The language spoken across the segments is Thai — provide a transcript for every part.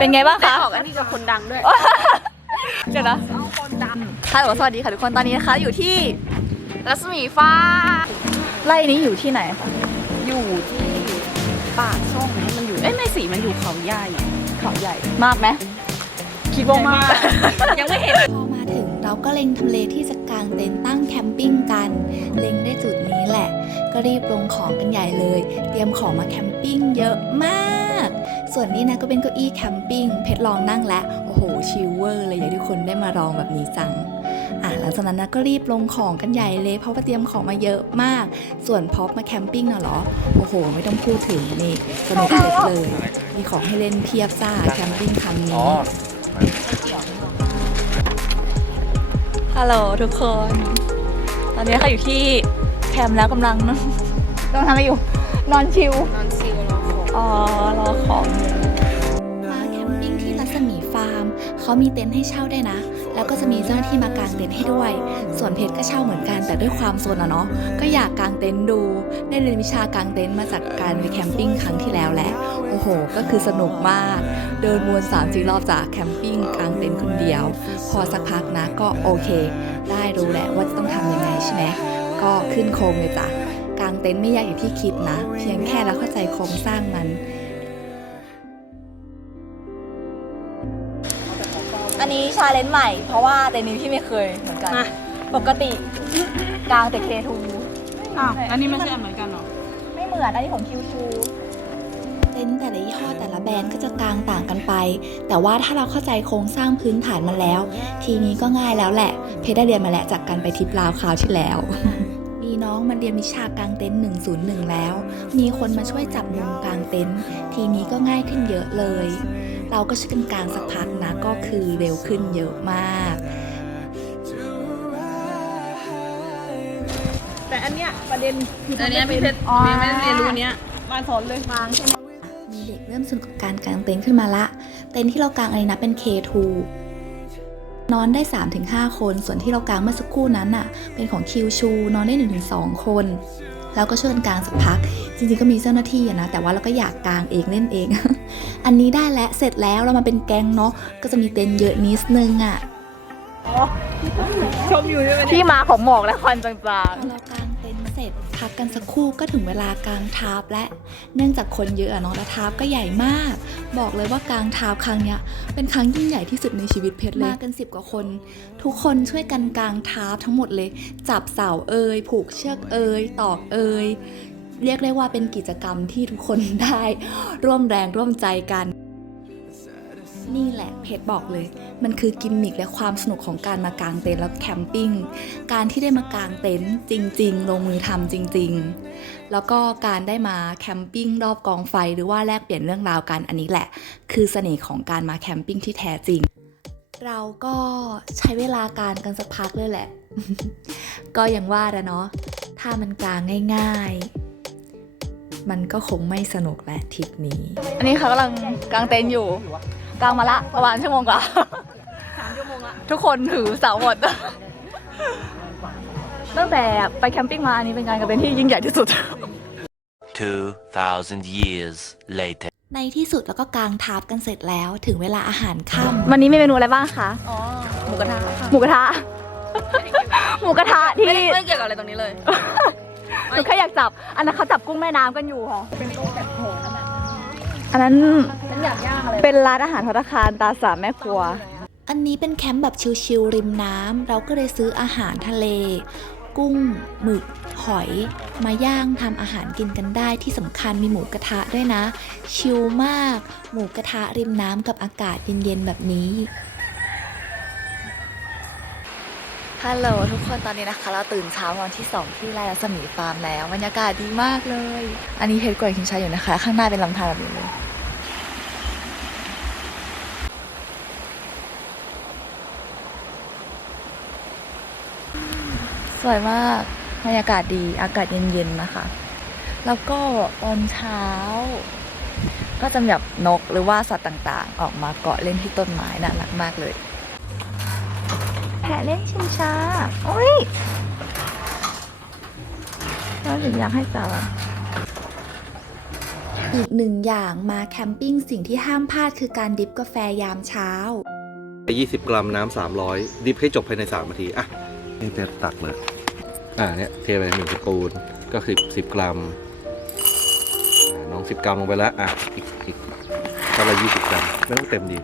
เป็นไงบ้างคะออกอันนี้กับคนดังด้วย เดี๋ยวนะฮัลโหลสวัสดีค่ะทุกคน ตอนนี้นะคะ อยู่ที่รัศมีฟ้า ไร่นี้อยู่ที่ไหนคะอยู่ที่ปากช่องนะมันอยู่ เอ้ยไม่สิมันอยู่เขาใหญ่ เขาใหญ่ มากไหมคิดว่ามาก ยังไม่เห็น พอมาถึงเราก็เล็งทำเลที่จะกางเต็นท์ตั้งแคมปิ้งกัน เล็งได้จุดนี้แหละ ก็รีบลงของกันใหญ่เลย เตรียมของมาแคมปิ้งเยอะมาก ส่วนนี้นะก็เป็นเก้าอี้แคมปิ้งเพชรลองนั่งแล้วโอ้โห ชิลเวอร์เลยอยากให้ทุกคนได้มาลองแบบนี้จังอะหลังจากนั้นนะก็รีบลงของกันใหญ่เลย เพราะว่าเตรียมของมาเยอะมาก ส่วนพอปมาแคมปิ้งน่ะเหรอ โอ้โห ไม่ต้องพูดถึงนี่สนุกเด็ดเลย มีของให้เล่นเพียบซ่าแคมปิ้งครั้งนี้ฮัลโหลทุกคน ตอนนี้เขาอยู่ที่แคมป์แล้วกำลังต้องทำอะไรอยู่ นอนชิลนอนซิลร อ๋อรอของมาแคมปิ้งที่รัศมีฟาร์ม เขามีเต็นท์ให้เช่าได้นะ แล้วก็จะมีเจ้าหน้าที่มากางเต็นท์ให้ด้วย ส่วนเพชรก็เช่าเหมือนกันแต่ด้วยความโซนอะเนาะก็อยากกางเต็นท์ดู ได้เรียนวิชากางเต็นท์มาจากการไปแคมปิ้งครั้งที่แล้วแหละโอ้โห ก็คือสนุกมาก เดินวนสามสี่รอบจากแคมปิ้งกางเต็นท์คนเดียว พอสักพักนะก็โอเค ได้รู้แหละว่าจะต้องทำยังไงใช่ไหมก็ขึ้นโครงเลยจ้ะ เต็นท์ไม่ยากอย่างที่คิดนะ เพียงแค่เราเข้าใจโครงสร้างมัน อันนี้ชาเลนจ์ใหม่เพราะว่าเต็นท์นี้พี่ไม่เคยเหมือนกันปกติกลางแต่เคทูอ้าวอันนี้ไม่ใช่เหมือนกันเหรอ ไม่เหมือนอันนี้ของคิวชูเต็นท์แต่ละยี่ห้อแต่ละแบรนด์ก็จะกางต่างกันไป แต่ว่าถ้าเราเข้าใจโครงสร้างพื้นฐานมันแล้ว ทีนี้ก็ง่ายแล้วแหละ เพชรได้เรียนมาแล้วจากการไปทริปลาวคราวที่แล้วมี น้องมาเรียนวิชากางเต็นท์101 แล้ว มีคนมาช่วยจับมุมกางเต็นท์ทีนี้ก็ง่ายขึ้นเยอะเลย เราก็ช่วยกันกางสักพักนะก็คือเร็วขึ้นเยอะมาก แต่อันเนี้ยประเด็นคืออันเนี้ยพี่เพชรอ๋อพี่ไม่ได้เรียนรู้เนี้ยมาสอนเลยมาใช่ไหมมีเด็กเริ่มสนุกกับการกางเต็นท์ขึ้นมาละ เต็นท์ที่เรากางอันนี้นะเป็น K2 นอนได้ 3-5 คน ส่วนที่เรากางเมื่อสักครู่นั้นน่ะ เป็นของคิวชู นอนได้ 1-2 คน แล้วก็ช่วยกันกางสักพัก จริงๆก็มีเจ้าหน้าที่อะนะ แต่ว่าเราก็อยากกางเองเล่นเอง อันนี้ได้แล้วเสร็จแล้วเรามาเป็นแก๊งเนาะ ก็จะมีเต็นท์เยอะนิดนึงอะชมอยู่ใช่ไหมที่มาของหมอกและควันจางพอเเสร็จพักกันสักครู่ก็ถึงเวลากลางทาร์ปและเนื่องจากคนเยอะอะเนาะแล้วทาร์ปก็ใหญ่มาก บอกเลยว่ากลางทาร์ปครั้งเนี้ยเป็นครั้งยิ่งใหญ่ที่สุดในชีวิตเพชรเลยมากันสิบกว่าคน ทุกคนช่วยกันกลางทาร์ปทั้งหมดเลย จับเสาเอยผูกเชือกเอยตอกเอยเรียกได้ว่าเป็นกิจกรรมที่ทุกคนได้ร่วมแรงร่วมใจกัน นี่แหละเพจบอกเลย มันคือกิมมิคและความสนุกของการมากางเต็นท์แล้วแคมปิ้ง การที่ได้มากางเต็นท์จริง ๆ ลงมือทำจริง ๆ แล้วก็การได้มาแคมปิ้งรอบกองไฟหรือว่าแลกเปลี่ยนเรื่องราวกันอันนี้แหละ คือเสน่ห์ของการมาแคมปิ้งที่แท้จริง เราก็ใช้เวลาการกันสักพักเลยแหละ ก็ยังว่าแหละเนาะถ้ามันกางง่ายๆมันก็คงไม่สนุกแหละทริปนี้ อันนี้เขากำลังกางเต็นท์อยู่ กางมาละประมาณชั่วโมงกว่าสามชั่วโมงละทุกคนถือเสาหมด ตั้งแต่ไปแคมปิ้งมาอันนี้เป็นการกางเต็นท์ที่ยิ่งใหญ่ที่สุด 2,000 years later. ในที่สุดแล้วก็กางทาบกันเสร็จแล้วถึงเวลาอาหารค่ำวันนี้มีเมนูอะไรบ้างคะอ๋อหมูกระทะหมูกระทะหมูกระทะที่ไม่ได้ไม่ได้เกี่ยวกับอะไรตรงนี้เลย หนูแค่อยากจับ อันนั้นเขาจับกุ้งแม่น้ำกันอยู่ค่ะ เป็นโต๊ะแบบโหนนั่นแหละ อันนั้นเป็นอยากย่างอะไรเป็นร้านอาหารพัตตาคารตาสามแม่ครัว อันนี้เป็นแคมป์แบบชิลๆริมน้ำเราก็เลยซื้ออาหารทะเล กุ้ง หมึก หอย มาย่างทำอาหารกินกันได้ที่สำคัญมีหมูกระทะด้วยนะ ชิลมาก หมูกระทะริมน้ำกับอากาศเย็นๆแบบนี้ ฮัลโหลทุกคนตอนนี้นะคะ เราตื่นเช้าวันที่ 2 ที่ไร่รัศมีฟาร์มแล้วบรรยากาศดีมากเลย อันนี้เพชรกวยคิงชายอยู่นะคะ ข้างหน้าเป็นลำธารแบบนี้เลยสวยมากบรรยากาศดีอากาศเย็นๆนะคะ แล้วก็ตอนเช้า ก็จะมีแบบนกหรือว่าสัตว์ต่างๆ ออกมาเกาะเล่นที่ต้นไม้น่ารักมากเลย เล่นชิงช้าโอ้ยเราถึงอยากให้จับอะอีกหนึ่งอย่างมาแคมปิ้งสิ่งที่ห้ามพลาดคือการดริฟกาแฟยามเช้า 20 กรัมน้ำ300 ดิฟให้จบภายใน 3 นาที อะนี่เป็ดตักเลย อ่าเนี่ยเทไปหนึ่งสปูนก็คือ 10 กรัมอ่าน้อง 10 กรัมลงไปแล้ว อะ อีกอีกเท่าไหร20 กรัม ไม่ต้องเต็มดี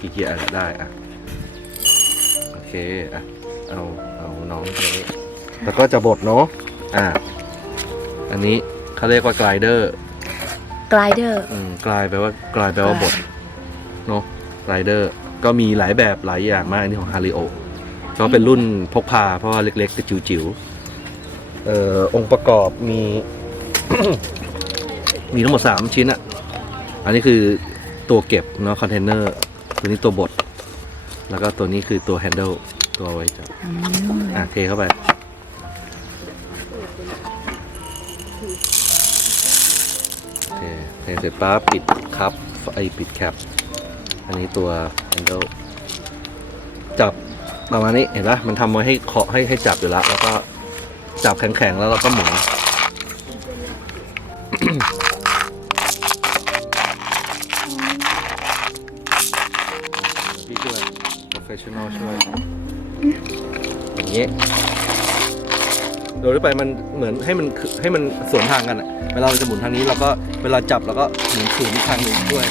กี่เกียร์อะได้ อะโอเคอะเอาเอาน้องไปนี้แล้วก็จะบดเนาะอะอันนี้เขาเรียกว่าไกลเดอร์ไกลเดอร์อืมกลายแปลว่ากลายแปลว่าบทเนาะไรเดอร์ก็มีหลายแบบหลายอย่างมากอันนี้ของฮาริโอก็เป็นรุ่นพกพา เพราะว่าเล็กๆแต่จิ๋วๆเอ่อองค์ประกอบมี มีทั้งหมด 3 ชิ้นอะอันนี้คือตัวเก็บเนาะคอนเทนเนอร์ตัวนี้ตัวบด แล้วก็ตัวนี้คือตัวแฮนเดิลตัวเอาไว้จับอะเทเข้าไปโอเคเทเสร็จปั๊บปิดคัพไอปิดแคปอันนี้ตัว handle จับประมาณนี้เห็นปะมันทำไว้ให้เคาะให้ให้จับอยู่แล้ว แล้วก็จับแข็งๆ แล้วเราก็หมุน ไปมันเหมือนให้มันให้มันสวนทางกันอะเวลาเราจะหมุนทางนี้เราก็เวลาจับเราก็หมุนขืนอีกทางหนึ่งด้วย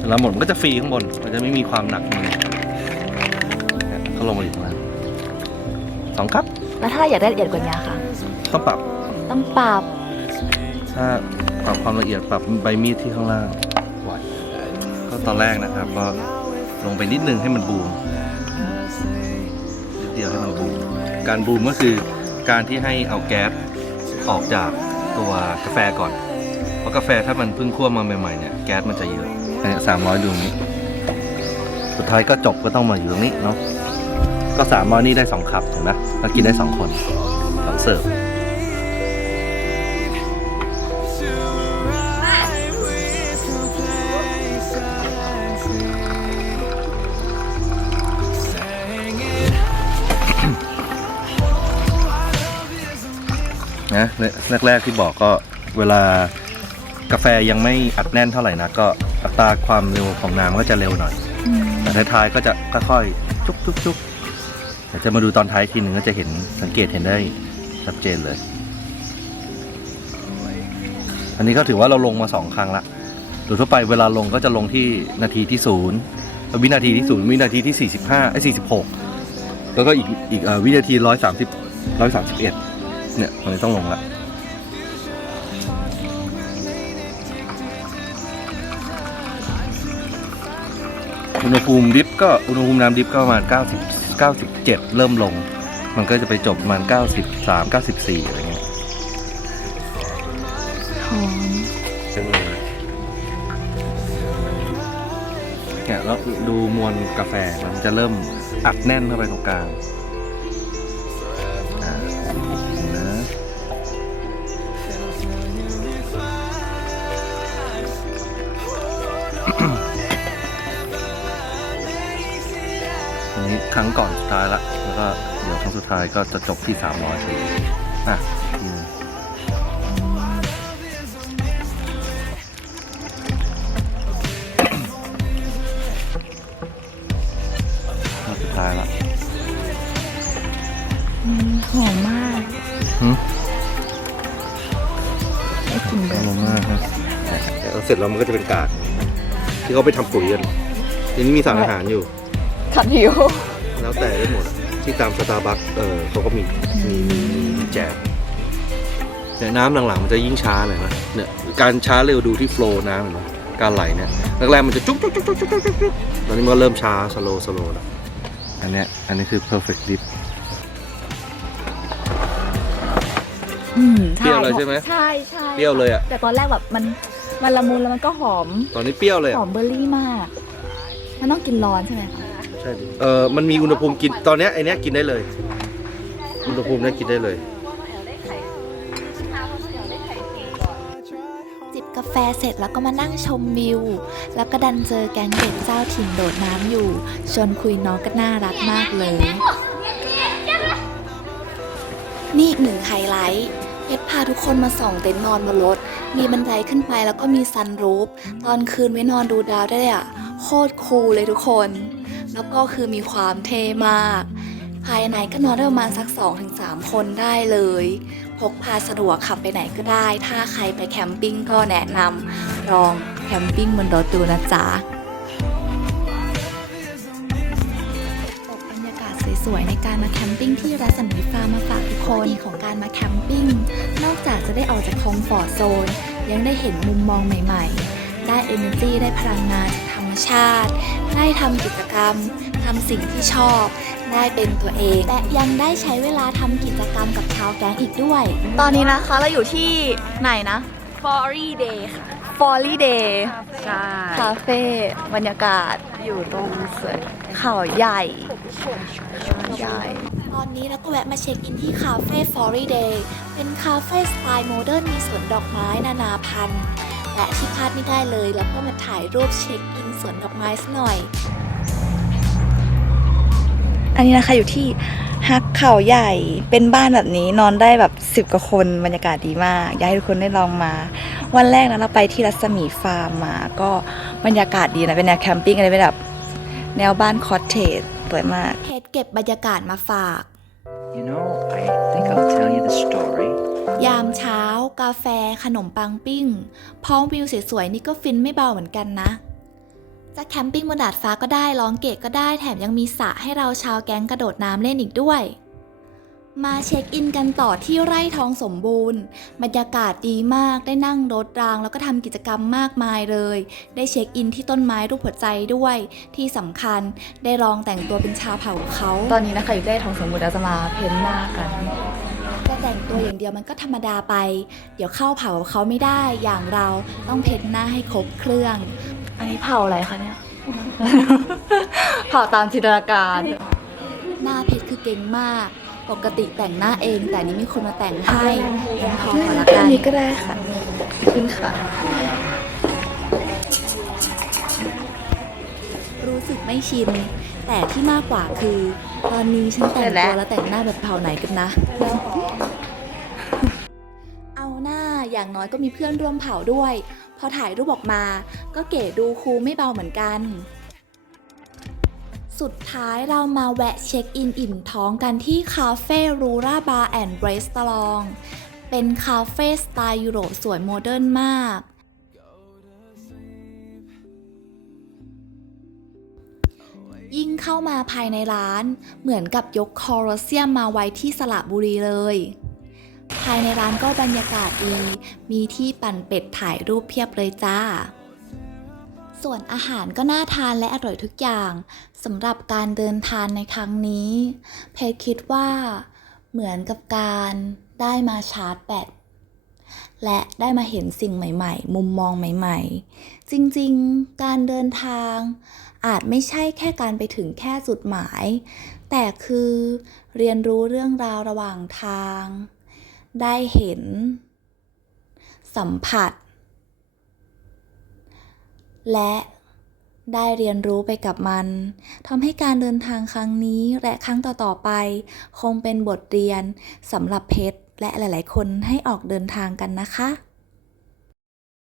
เวลาหมุนมันก็จะฟรีข้างบน มันจะไม่มีความหนักมือเนี่ยเขาลงมาอยู่ตรงนั้นสองครับ แล้วถ้าอยากได้ละเอียดกว่านี้ค่ะ ต้องปรับ ต้องปรับ ถ้าปรับความละเอียดปรับใบมีดที่ข้างล่างไว้ก็ตอนแรกนะครับ ก็ลงไปนิดนึงให้มันบูมนิดเดียวให้มันบูม การบูมก็คือ การที่ให้เอาแก๊สออกจากตัวกาแฟก่อน เพราะกาแฟถ้ามันเพิ่งคั่วมาใหม่ๆเนี่ยแก๊สมันจะเยอะอันนี้สามร้อยดูนี้ สุดท้ายก็จบก็ต้องมาอยู่ตรงนี้เนาะก็สามร้อยนี่ได้สองคัพเห็นไหมก็กินได้สองคนสองเสิร์ฟ นะแรกๆที่บอกก็เวลากาแฟยังไม่อัดแน่นเท่าไหร่นะก็อัตราความเร็วของน้ำก็จะเร็วหน่อย แต่ท้ายๆก็จะค่อยๆจุกจุกจุกแต่จะมาดูตอนท้ายทีหนึ่งก็จะเห็นสังเกตเห็นได้ชัดเจนเลย อันนี้ก็ถือว่าเราลงมาสองครั้งละโดยทั่วไปเวลาลงก็จะลงที่นาทีที่ศูนย์วินาทีที่ศูนย์วินาทีที่สี่สิบห้าไอ้สี่สิบหกแล้วก็อีกอีกเอ่อวินาทีร้อยสามสิบร้อยสามสิบเอ็ด เนี่ยตอนนี้ต้องลงละอุณหภูมิดิฟก็อุณหภูมิน้ำดิฟก็ประมาณ 90 97 เริ่มลง มันก็จะไปจบประมาณ 93 94 อะไรเงี้ยหอมเช่นเลยเนี่ยแล้วดูมวลกาแฟมันจะเริ่มอัดแน่นเข้าไปตรงกลาง นนี้ครั้งก่อนสุดท้ายละแล้วก็เดี๋ยวครั้งสุดท้ายก็จะจบที่ 300ทีอะทีนึงครั้งสุดท้ายละหอมมากหืมได้กลิ่นเบออร่อยร์มากครับแล้วเสร็จแล้วมันก็จะเป็นกากที่เขาไปทำปุ๋ยกันทีนี้มีสารอาหารอยู่ ขัดผิว แล้วแต่ได้หมด ที่ตามสตาร์บัคเออเขาก็มีมีมีมีแจกแต่ยน้ำหลังๆมันจะยิ่งช้าเลยนะเนี่ยการช้าเร็วดูที่โฟล์น้ำเห็นไหมการไหลเนี่ยแรกๆมันจะจุ๊กจุ๊กจุ๊กจุ๊กจุ๊กจุ๊กจุ๊กตอนนี้มันก็เริ่มช้าสโลสโลแล้วอันเนี้ยอันนี้คือ perfect dip อืมเปรี้ยวเลยใช่ไหม ใช่ใช่เปรี้ยวเลยอะแต่ตอนแรกแบบมันมันละมุนแล้วมันก็หอม ตอนนี้เปรี้ยวเลยหอะอมเบอร์รี่มาก มันต้องกินร้อนใช่ไหมคะ ใช่ดิเออมันมีอุณหภูมิกินตอนเนี้ยไอเนี้ยกินได้เลย อุณหภูมิเนี้ยกินได้เลย จิบกาแฟเสร็จแล้วก็มานั่งชมวิว แล้วก็ดันเจอแก๊งเด็กเจ้าถิ่นโดดน้ำอยู่ ชวนคุยน้องก็น่ารักมากเลย นี่อีกหนึ่งไฮไลท์ชรพาทุกคนมาส่องเต็นท์นอนบนรถ มีบันไดขึ้นไปแล้วก็มีซันรูฟ ตอนคืนไว้นอนดูดาวได้เลยอะโคตรคูลเลยทุกคน แล้วก็คือมีความเท่มาก ภายในก็นอนได้ประมาณสัก 2-3 คนได้เลย พกพาสะดวกขับไปไหนก็ได้ ถ้าใครไปแคมปิ้งก็แนะนำลองแคมปิ้งบนรถดูนะจ๊ะบรรยากาศสวยๆในการมาแคมปิ้งที่รัศมีฟาร์มมาฝากทุกคนีของการมาแคมปิ้ง นอกจากจะได้ออกจากคอมฟอร์ทโซน ยังได้เห็นมุมมองใหม่ๆ ได้ energy ได้พลังงานจาก มชาติ ได้ทำกิจกรรมทำสิ่งที่ชอบ ได้เป็นตัวเอง และยังได้ใช้เวลาทำกิจกรรมกับชาวแก๊งอีกด้วย ตอนนี้นะคะเราอยู่ที่ไหนนะฟอรี่เดย์ค่ะฟอรี่เดย์ใช่คาเฟ่บรรยากาศอยู่ตรงเขื่อนเขาใหญ่ใหญ่ตอนนี้เราก็แวะมาเช็คอินที่คาเฟ่ f o r y Day เป็นคาเฟ่สไตล์โมเดิร์นมีสวนดอกไม้นานาพันธุ์ และที่พลาดไม่ได้เลย แล้วก็มาถ่ายรูปเช็คอินสวนดอกไม้สักหน่อย อันนี้นะคะอยู่ที่ฮักเขาใหญ่เป็นบ้านแบบนี้นอนได้แบบสิบกว่าคนบรรยากาศดีมาก อยากให้ทุกคนได้ลองมา วันแรกนะเราไปที่รัศมีฟาร์มมา ก็บรรยากาศดีนะเป็นแนวแคมปิ้งอะไรเป็นแบบแนวบ้านคอตเทจสวยมากเพจเก็บบรรยากาศมาฝาก You know, I think I'll tell you the story. ยามเช้า กาแฟ ขนมปังปิ้ง พร้อมวิวสวยๆนี่ก็ฟินไม่เบาเหมือนกันนะ จะแคมปิ้งบนดาดฟ้าก็ได้ร้องเกะก็ได้แถมยังมีสระให้เราชาวแก๊งกระโดดน้ำเล่นอีกด้วย มาเช็คอินกันต่อที่ไร่ทองสมบูรณ์ บรรยากาศดีมากได้นั่งรถราง แล้วก็ทำกิจกรรมมากมายเลย ได้เช็คอินที่ต้นไม้รูปหัวใจด้วย ที่สำคัญได้ลองแต่งตัวเป็นชาวเผ่าเขา ตอนนี้นะคะอยู่ใกล้ทองสมบูรณ์เราจะมาเพ้นหน้ากัน แต่งตัวอย่างเดียวมันก็ธรรมดาไป เดี๋ยวเข้าเผาเขาไม่ได้อย่างเราต้องเพ้นหน้าให้ครบเครื่อง อันนี้เผาอะไรคะเนี่ย เผาตามจินตนาการ หน้าเพชรคือเก่งมาก ปกติแต่งหน้าเอง แต่นี้มีคนมาแต่งให้ยังพอขอละกัอันนนี้ก็ได้ค่ะขอบคุณค่ะ รู้สึกไม่ชิน แต่ที่มากกว่าคือ ตอนนี้ฉันแต่งตัวแล้วแต่งหน้าแบบเผาไหนกันนะ เอาหน้าอย่างน้อยก็มีเพื่อนร่วมเผาด้วย พอถ่ายรูปออกมา ก็เก๋ดูคูลไม่เบาเหมือนกัน สุดท้ายเรามาแวะเช็คอินอิ่มท้องกันที่คาเฟ่รูราบาร์แอนด์เรสตอรองเป็นคาเฟ่สไตล์ยุโรปสวยโมเดิร์นมาก ยิ่งเข้ามาภายในร้าน เหมือนกับยกคอรเซียมมาไว้ที่สระบุรีเลย ภายในร้านก็บรรยากาศดี มีที่ปั่นเป็ดถ่ายรูปเพียบเลยจ้า ส่วนอาหารก็น่าทานและอร่อยทุกอย่างสำหรับการเดินทางในครั้งนี้ เพจคิดว่า เหมือนกับการได้มาชาร์จแบตและได้มาเห็นสิ่งใหม่ ๆ มุมมองใหม่ ๆ จริง ๆ การเดินทาง อาจไม่ใช่แค่การไปถึงแค่จุดหมาย แต่คือเรียนรู้เรื่องราวระหว่างทาง ได้เห็น สัมผัส และได้เรียนรู้ไปกับมันทำให้การเดินทางครั้งนี้และครั้งต่อๆไป คงเป็นบทเรียนสำหรับเพชรและหลายๆ คนให้ออกเดินทางกันนะคะ